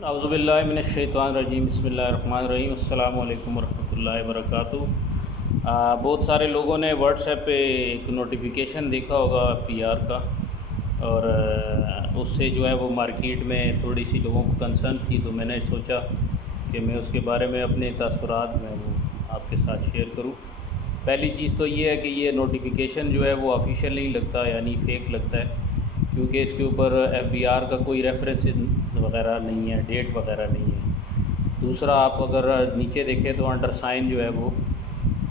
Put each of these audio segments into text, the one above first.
اعوذ باللہ من الشیطان الرجیم، بسم اللہ الرحمن الرحیم، السلام علیکم ورحمۃ اللہ وبرکاتہ۔ بہت سارے لوگوں نے واٹس ایپ پہ ایک نوٹیفیکیشن دیکھا ہوگا پی آر کا، اور اس سے جو ہے وہ مارکیٹ میں تھوڑی سی لوگوں کو کنسرن تھی، تو میں نے سوچا کہ میں اس کے بارے میں اپنے تاثرات میں وہ آپ کے ساتھ شیئر کروں۔ پہلی چیز تو یہ ہے کہ یہ نوٹیفیکیشن جو ہے وہ آفیشیل نہیں لگتا، یعنی فیک لگتا ہے، کیونکہ اس کے اوپر ایف بی آر کا کوئی ریفرنس وغیرہ نہیں ہے، ڈیٹ وغیرہ نہیں ہے۔ دوسرا، آپ اگر نیچے دیکھیں تو انڈر سائن جو ہے وہ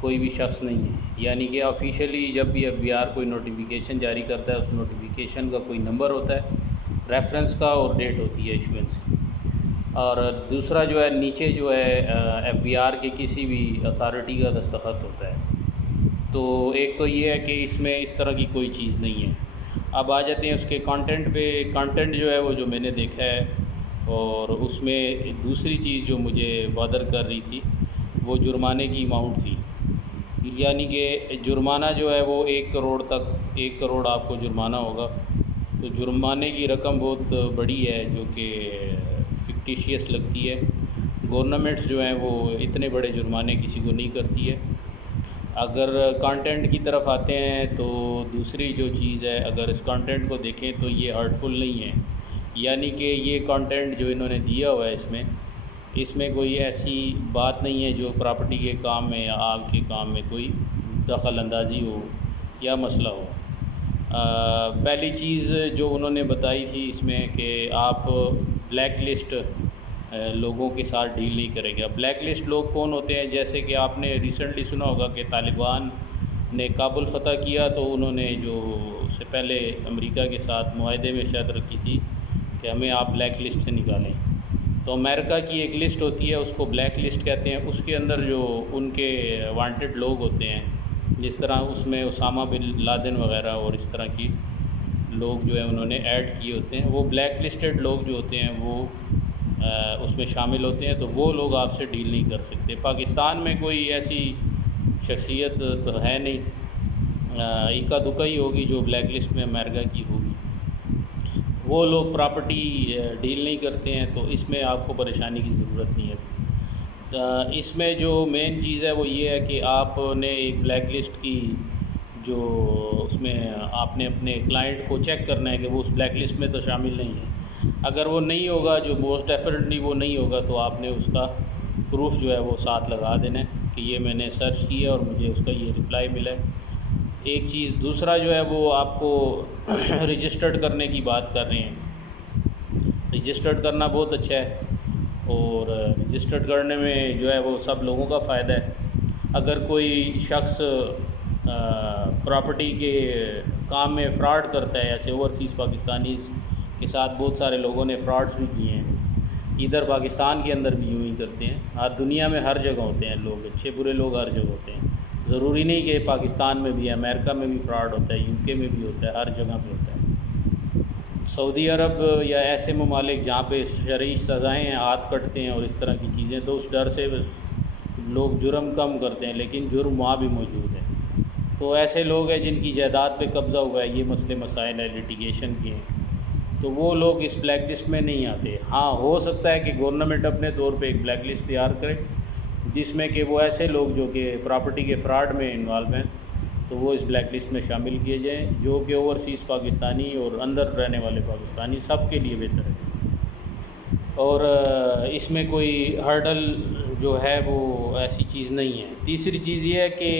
کوئی بھی شخص نہیں ہے، یعنی کہ آفیشیلی جب بھی ایف بی آر کوئی نوٹیفیکیشن جاری کرتا ہے، اس نوٹیفیکیشن کا کوئی نمبر ہوتا ہے ریفرنس کا، اور ڈیٹ ہوتی ہے ایشوئنس کی۔ اور دوسرا جو ہے نیچے جو ہے ایف بی آر کے کسی بھی اتھارٹی کا دستخط ہوتا ہے۔ تو ایک تو یہ ہے کہ اس میں اس طرح کی کوئی چیز نہیں ہے۔ اب آ جاتے ہیں اس کے کانٹینٹ پہ۔ کانٹینٹ جو ہے وہ جو میں نے دیکھا ہے، اور اس میں دوسری چیز جو مجھے بادر کر رہی تھی وہ جرمانے کی اماؤنٹ تھی، یعنی کہ جرمانہ جو ہے وہ 1 کروڑ تک، 1 کروڑ آپ کو جرمانہ ہوگا۔ تو جرمانے کی رقم بہت بڑی ہے، جو کہ فکٹیشیس لگتی ہے۔ گورنمنٹس جو ہیں وہ اتنے بڑے جرمانے کسی کو نہیں کرتی ہے۔ اگر کانٹینٹ کی طرف آتے ہیں تو دوسری جو چیز ہے، اگر اس کانٹینٹ کو دیکھیں تو یہ ہرٹفل نہیں ہے، یعنی کہ یہ کانٹینٹ جو انہوں نے دیا ہوا ہے اس میں کوئی ایسی بات نہیں ہے جو پراپرٹی کے کام میں یا آگ کے کام میں کوئی دخل اندازی ہو یا مسئلہ ہو۔ پہلی چیز جو انہوں نے بتائی تھی اس میں کہ آپ بلیک لسٹ لوگوں کے ساتھ ڈیل نہیں کریں گے۔ اب بلیک لسٹ لوگ کون ہوتے ہیں؟ جیسے کہ آپ نے ریسنٹلی سنا ہوگا کہ طالبان نے کابل فتح کیا، تو انہوں نے جو اس سے پہلے امریکہ کے ساتھ معاہدے میں شرط رکھی تھی کہ ہمیں آپ بلیک لسٹ سے نکالیں۔ تو امریکہ کی ایک لسٹ ہوتی ہے، اس کو بلیک لسٹ کہتے ہیں۔ اس کے اندر جو ان کے وانٹڈ لوگ ہوتے ہیں، جس طرح اس میں اسامہ بن لادن وغیرہ اور اس طرح کی لوگ جو ہے انہوں نے ایڈ کیے ہوتے ہیں، وہ بلیک لسٹڈ لوگ جو ہوتے ہیں وہ اس میں شامل ہوتے ہیں، تو وہ لوگ آپ سے ڈیل نہیں کر سکتے۔ پاکستان میں کوئی ایسی شخصیت تو ہے نہیں، اکا دکا ہی ہوگی جو بلیک لسٹ میں امریکہ کی ہوگی، وہ لوگ پراپرٹی ڈیل نہیں کرتے ہیں، تو اس میں آپ کو پریشانی کی ضرورت نہیں ہے۔ اس میں جو مین چیز ہے وہ یہ ہے کہ آپ نے ایک بلیک لسٹ کی، جو اس میں آپ نے اپنے کلائنٹ کو چیک کرنا ہے کہ وہ اس بلیک لسٹ میں تو شامل نہیں ہے۔ اگر وہ نہیں ہوگا، جو موسٹ ڈیفینیٹلی وہ نہیں ہوگا، تو آپ نے اس کا پروف جو ہے وہ ساتھ لگا دینا ہے کہ یہ میں نے سرچ کیا اور مجھے اس کا یہ رپلائی ملا ہے۔ ایک چیز دوسرا جو ہے وہ آپ کو رجسٹرڈ کرنے کی بات کر رہے ہیں۔ رجسٹرڈ کرنا بہت اچھا ہے، اور رجسٹرڈ کرنے میں جو ہے وہ سب لوگوں کا فائدہ ہے۔ اگر کوئی شخص پراپرٹی کے کام میں فراڈ کرتا ہے، ایسے اوورسیز پاکستانیز کے ساتھ بہت سارے لوگوں نے فراڈس بھی کیے ہیں، ادھر پاکستان کے اندر بھی یوں ہی کرتے ہیں، ہر دنیا میں ہر جگہ ہوتے ہیں لوگ، اچھے برے لوگ ہر جگہ ہوتے ہیں۔ ضروری نہیں کہ پاکستان میں بھی ہے، امریکہ میں بھی فراڈ ہوتا ہے، یو کے میں بھی ہوتا ہے، ہر جگہ پہ ہوتا ہے۔ سعودی عرب یا ایسے ممالک جہاں پہ شرعی سزائیں ہیں، ہاتھ کٹتے ہیں اور اس طرح کی چیزیں، تو اس ڈر سے لوگ جرم کم کرتے ہیں، لیکن جرم وہاں بھی موجود ہے۔ تو ایسے لوگ ہیں جن کی جائیداد پہ قبضہ ہوا ہے، یہ مسئلے مسائل ہیں لیٹیگیشن کے ہیں، تو وہ لوگ اس بلیک لسٹ میں نہیں آتے۔ ہاں، ہو سکتا ہے کہ گورنمنٹ اپنے طور پہ ایک بلیک لسٹ تیار کرے، جس میں کہ وہ ایسے لوگ جو کہ پراپرٹی کے فراڈ میں انوالو ہیں، تو وہ اس بلیک لسٹ میں شامل کیے جائیں، جو کہ اوورسیز پاکستانی اور اندر رہنے والے پاکستانی سب کے لیے بہتر ہے۔ اور اس میں کوئی ہرڈل جو ہے وہ ایسی چیز نہیں ہے۔ تیسری چیز یہ ہے کہ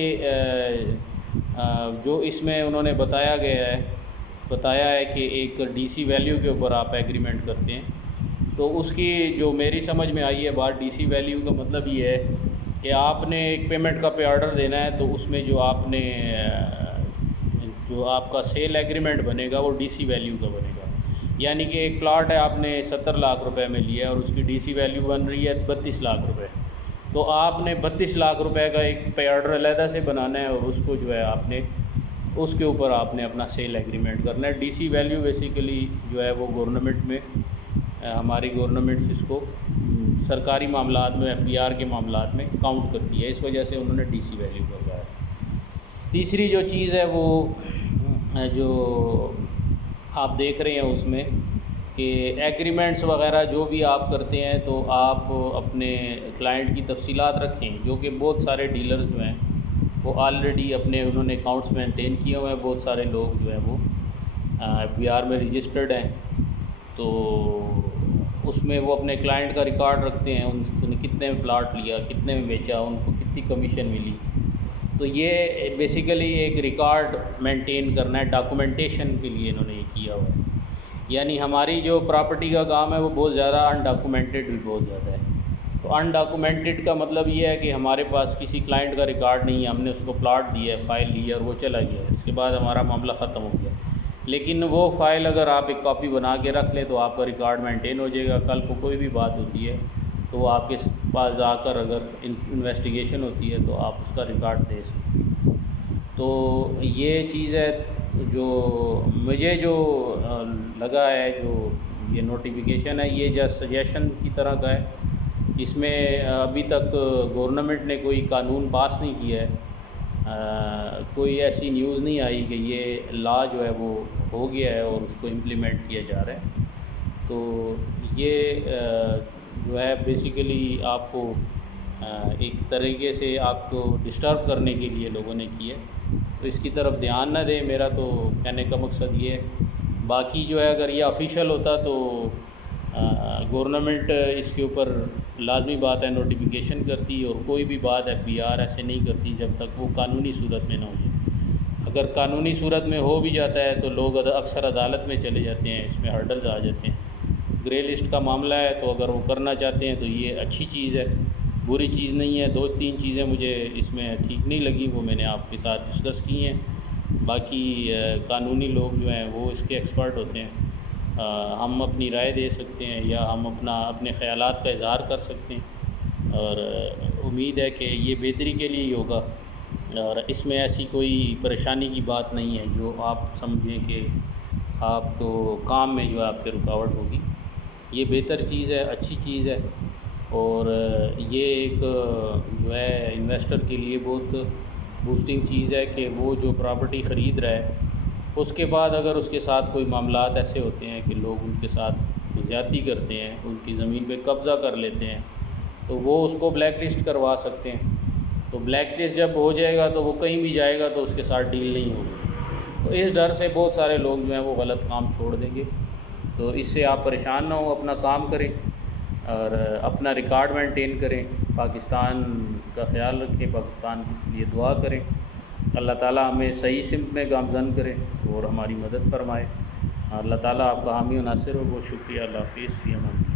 جو اس میں انہوں نے بتایا ہے کہ ایک ڈی سی ویلیو کے اوپر آپ ایگریمنٹ کرتے ہیں، تو اس کی جو میری سمجھ میں آئی ہے بات، ڈی سی ویلیو کا مطلب یہ ہے کہ آپ نے ایک پیمنٹ کا پے آرڈر دینا ہے، تو اس میں جو آپ کا سیل ایگریمنٹ بنے گا وہ ڈی سی ویلیو کا بنے گا۔ یعنی کہ ایک پلاٹ ہے، آپ نے 70 لاکھ روپے میں لیا ہے اور اس کی ڈی سی ویلیو بن رہی ہے 32 لاکھ روپے، تو آپ نے 32 لاکھ روپے کا ایک پے آرڈر علیحدہ سے بنانا ہے، اور اس کو جو ہے آپ نے اس کے اوپر آپ نے اپنا سیل ایگریمنٹ کرنا ہے۔ ڈی سی ویلیو بیسیکلی جو ہے وہ گورنمنٹ میں، ہماری گورنمنٹ اس کو سرکاری معاملات میں، ایف بی آر کے معاملات میں کاؤنٹ کرتی ہے، اس وجہ سے انہوں نے ڈی سی ویلیو کروایا ہے۔ تیسری جو چیز ہے وہ جو آپ دیکھ رہے ہیں اس میں کہ ایگریمنٹس وغیرہ جو بھی آپ کرتے ہیں تو آپ اپنے کلائنٹ کی تفصیلات رکھیں، جو کہ بہت سارے ڈیلرز جو ہیں وہ آلریڈی انہوں نے اکاؤنٹس مینٹین کیے ہوئے ہیں، بہت سارے لوگ جو ہیں وہ PR میں رجسٹرڈ ہیں، تو اس میں وہ اپنے کلائنٹ کا ریکارڈ رکھتے ہیں، ان نے کتنے میں پلاٹ لیا، کتنے میں بیچا، ان کو کتنی کمیشن ملی. تو یہ بیسیکلی ایک ریکارڈ مینٹین کرنا ہے، ڈاکومنٹیشن کے لیے انہوں نے یہ کیا ہوا ہے. یعنی ہماری جو پراپرٹی کا کام ہے وہ بہت زیادہ انڈاکومنٹڈ بھی بہت زیادہ ہے. تو انڈاکومنٹڈ کا مطلب یہ ہے کہ ہمارے پاس کسی کلائنٹ کا ریکارڈ نہیں ہے، ہم نے اس کو پلاٹ دیا ہے، فائل لی ہے اور وہ چلا گیا ہے، اس کے بعد ہمارا معاملہ ختم ہو گیا. لیکن وہ فائل اگر آپ ایک کاپی بنا کے رکھ لیں تو آپ کا ریکارڈ مینٹین ہو جائے گا. کل کو کوئی بھی بات ہوتی ہے تو وہ آپ کے پاس جا کر اگر انویسٹیگیشن ہوتی ہے تو آپ اس کا ریکارڈ دے سکتے ہیں. تو یہ چیز ہے جو مجھے لگا ہے، جو یہ نوٹیفیکیشن ہے یہ جسٹ سجیشن کی طرح کا ہے. اس میں ابھی تک گورنمنٹ نے کوئی قانون پاس نہیں کیا ہے، کوئی ایسی نیوز نہیں آئی کہ یہ لا جو ہے وہ ہو گیا ہے اور اس کو امپلیمنٹ کیا جا رہا ہے. تو یہ جو ہے بیسیکلی آپ کو ایک طریقے سے آپ کو ڈسٹرب کرنے کے لیے لوگوں نے کی ہے، تو اس کی طرف دھیان نہ دیں. میرا تو کہنے کا مقصد یہ ہے. باقی جو ہے اگر یہ آفیشیل ہوتا تو گورنمنٹ اس کے اوپر لازمی بات ہے نوٹیفیکیشن کرتی، اور کوئی بھی بات PR ایسے نہیں کرتی جب تک وہ قانونی صورت میں نہ ہو جائے. اگر قانونی صورت میں ہو بھی جاتا ہے تو لوگ اکثر عدالت میں چلے جاتے ہیں، اس میں ہرڈلز آ جاتے ہیں. گرے لسٹ کا معاملہ ہے تو اگر وہ کرنا چاہتے ہیں تو یہ اچھی چیز ہے، بری چیز نہیں ہے. 2-3 چیزیں مجھے اس میں ٹھیک نہیں لگی، وہ میں نے آپ کے ساتھ ڈسکس کی ہیں. باقی قانونی لوگ جو ہیں وہ اس کے ایکسپرٹ ہوتے ہیں. ہم اپنی رائے دے سکتے ہیں یا ہم اپنے خیالات کا اظہار کر سکتے ہیں، اور امید ہے کہ یہ بہتری کے لیے ہی ہوگا، اور اس میں ایسی کوئی پریشانی کی بات نہیں ہے جو آپ سمجھیں کہ آپ کو کام میں جو ہے آپ کے رکاوٹ ہوگی. یہ بہتر چیز ہے، اچھی چیز ہے، اور یہ ایک جو ہے انویسٹر کے لیے بہت بوسٹنگ چیز ہے کہ وہ جو پراپرٹی خرید رہا ہے اس کے بعد اگر اس کے ساتھ کوئی معاملات ایسے ہوتے ہیں کہ لوگ ان کے ساتھ زیادتی کرتے ہیں، ان کی زمین پہ قبضہ کر لیتے ہیں، تو وہ اس کو بلیک لسٹ کروا سکتے ہیں. تو بلیک لسٹ جب ہو جائے گا تو وہ کہیں بھی جائے گا تو اس کے ساتھ ڈیل نہیں ہوگی. تو اس ڈر سے بہت سارے لوگ جو ہیں وہ غلط کام چھوڑ دیں گے. تو اس سے آپ پریشان نہ ہوں، اپنا کام کریں اور اپنا ریکارڈ مینٹین کریں، پاکستان کا خیال رکھیں، پاکستان کے لیے دعا کریں. اللہ تعالیٰ ہمیں صحیح سمت میں گامزن کرے اور ہماری مدد فرمائے. اللہ تعالیٰ آپ کا حامی و ناصر ہو. بہت شکریہ. اللہ حافظ. فی امان اللہ.